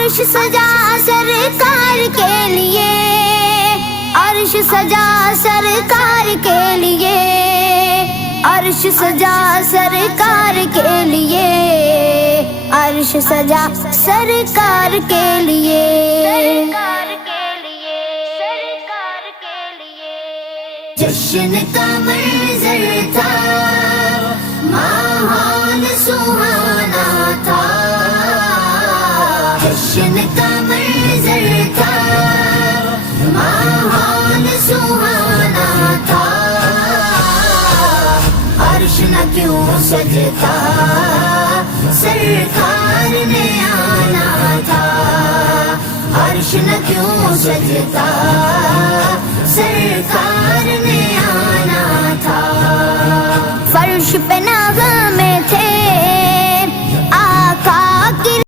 अर्श सजा सरकार के लिए, अर्श सजा सरकार के लिए, अर्श सजा सरकार के लिए, अर्श सजा सरकार के लिए, सरकार के लिए, सरकार के लिए। जश्न का मंजर था, माहौल सुहाना था। जश्न का मंजर था, माहौल सुहाना था। अर्श न क्यों सजता, सरकार ने आना था। अर्श न क्यों सजता, सरकार ने आना था। फर्श पे ना